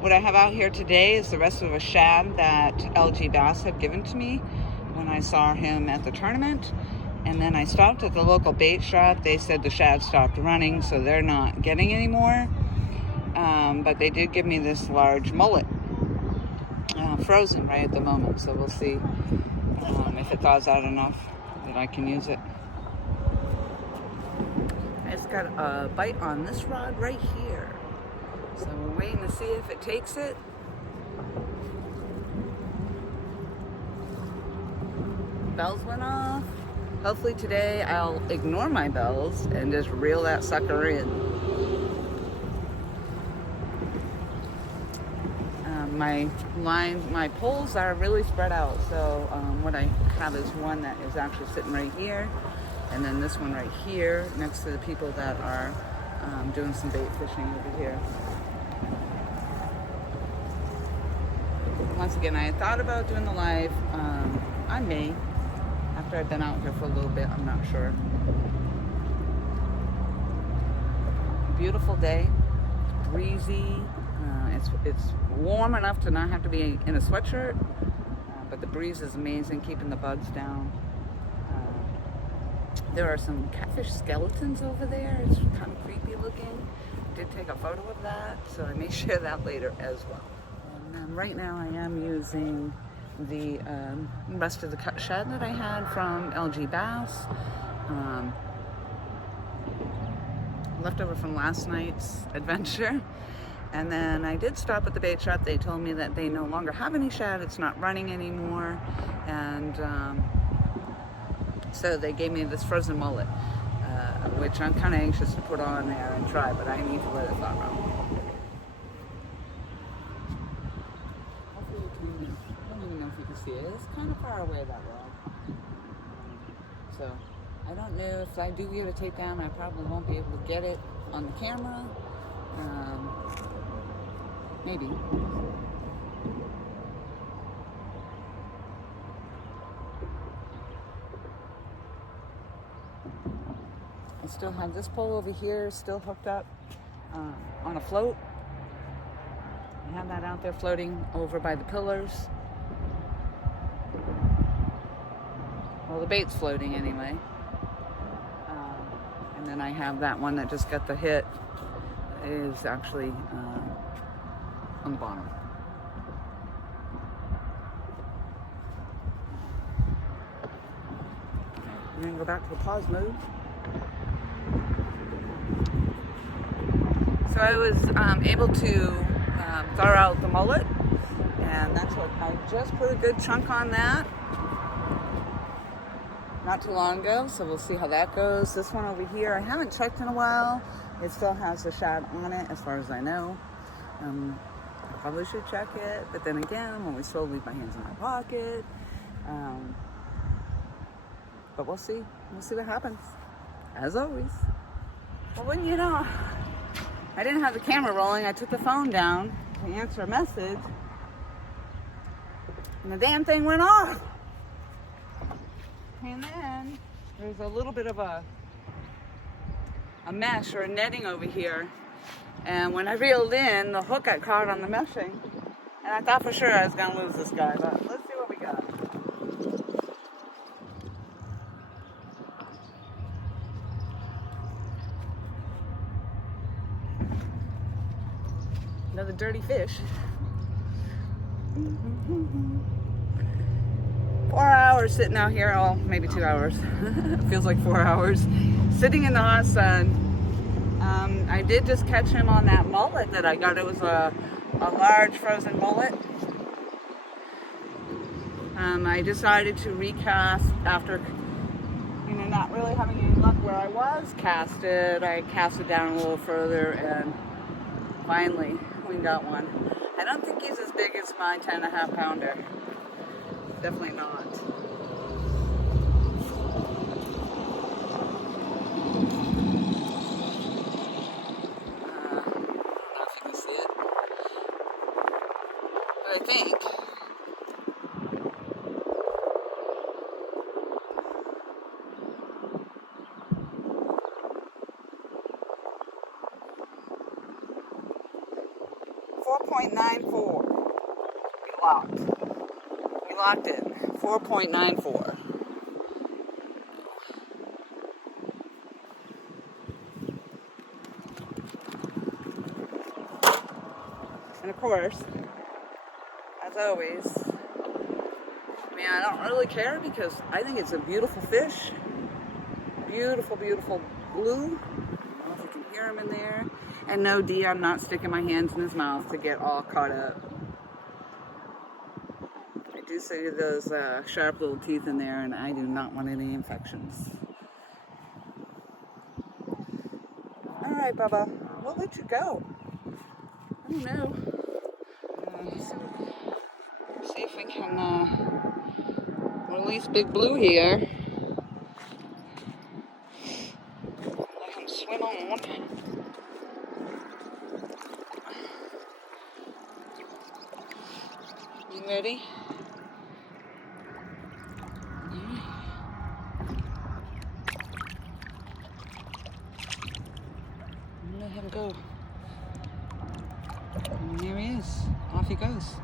What I have out here today is the rest of a shad that LG Bass had given to me when I saw him at the tournament. And then I stopped at the local bait shop. They said the shad stopped running, so they're not getting any more. But they did give me this large mullet, frozen right at the moment. So we'll see if it thaws out enough that I can use it. I just got a bite on this rod right here. So we're waiting to see if it takes it. Bells went off. Hopefully today I'll ignore my bells and just reel that sucker in. My poles are really spread out. So what I have is one that is actually sitting right here, and then this one right here next to the people that are doing some bait fishing over here. Once again, I had thought about doing the live. I may, after I've been out here for a little bit, I'm not sure. Beautiful day, breezy. It's warm enough to not have to be in a sweatshirt, but the breeze is amazing, keeping the bugs down. There are some catfish skeletons over there. It's kind of creepy looking. Did take a photo of that, so I may share that later as well. And right now I am using the rest of the cut shad that I had from LG Bass. Leftover from last night's adventure. And then I did stop at the bait shop. They told me that they no longer have any shad. It's not running anymore. And so they gave me this frozen mullet, which I'm kind of anxious to put on there and try, but I need to let it thaw out. Hopefully you can, I don't even know if you can see it. It's kind of far away, that rod. So I don't know if I do get a tape down, I probably won't be able to get it on the camera. Maybe. I still have this pole over here still hooked up on a float. I have that out there floating over by the pillars. Well, the bait's floating anyway. And then I have that one that just got the hit. It is actually on the bottom. We're gonna go back to the pause mode. So I was able to thaw out the mullet, and that's what I just put a good chunk on that not too long ago, so we'll see how that goes. This one over here, I haven't checked in a while. It still has the shad on it, as far as I know. I probably should check it, but then again, I'm always told to leave my hands in my pocket. But we'll see. We'll see what happens, as always. Well, when you know, I didn't have the camera rolling. I took the phone down to answer a message, and the damn thing went off. And then there's a little bit of a mesh or a netting over here, and when I reeled in, the hook got caught on the meshing, and I thought for sure I was going to lose this guy, but let's see what we got. Another dirty fish. 4 hours sitting out here, well, maybe 2 hours. It feels like 4 hours. Sitting in the hot sun. I did just catch him on that mullet that I got. It was a large frozen mullet. I decided to recast after, not really having any luck where I was casted. I cast it down a little further, and finally we got one. I don't think he's as big as my 10.5 pounder. Definitely not. I don't know if you can see it, but I think 4.94. We locked it. 4.94. And of course, as always, I mean, I don't really care because I think it's a beautiful fish. Beautiful, beautiful blue. I don't know if you can hear him in there. And no, D, I'm not sticking my hands in his mouth to get all caught up. I do see those sharp little teeth in there, and I do not want any infections. All right, Bubba, we'll let you go. I don't know. See if we can release Big Blue here. Let him swim on. You ready? Let him go. And there he is. Off he goes.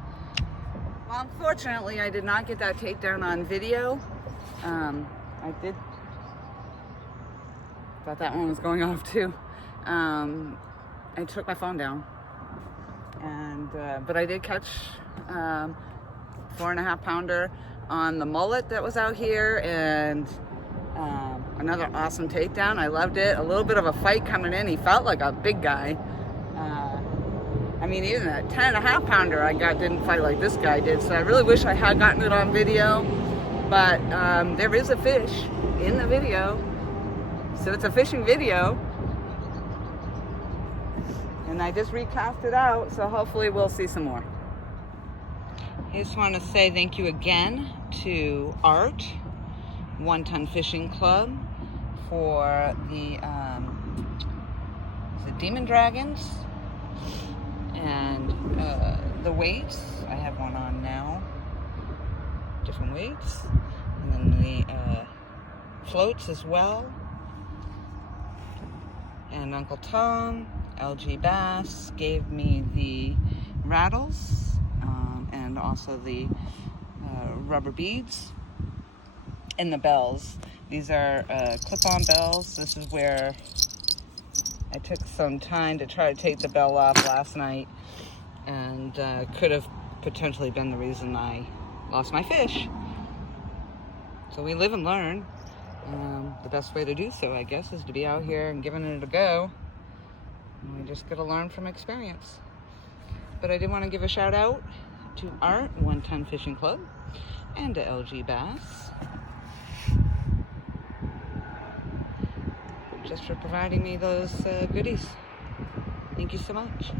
Well, unfortunately, I did not get that takedown on video. I did. Thought that one was going off too. I took my phone down, and but I did catch 4.5 pounder on the mullet that was out here, and another awesome takedown. I loved it. A little bit of a fight coming in. He felt like a big guy. I mean, even that 10.5 pounder I got didn't fight like this guy did. So I really wish I had gotten it on video. But there is a fish in the video. So it's a fishing video. And I just recast it out. So hopefully we'll see some more. I just want to say thank you again to Art, One Ton Fishing Club, for the Demon Dragons and the weights. I have one on now, different weights, and then the floats as well. And Uncle Tom, LG Bass, gave me the rattles and also the rubber beads and the bells. These are clip-on bells. This is where I took some time to try to take the bell off last night, and could have potentially been the reason I lost my fish. So we live and learn. The best way to do so, I guess, is to be out here and giving it a go. And we just got to learn from experience. But I did want to give a shout out to Art, One Ton Fishing Club, and to LG Bass, just for providing me those goodies. Thank you so much.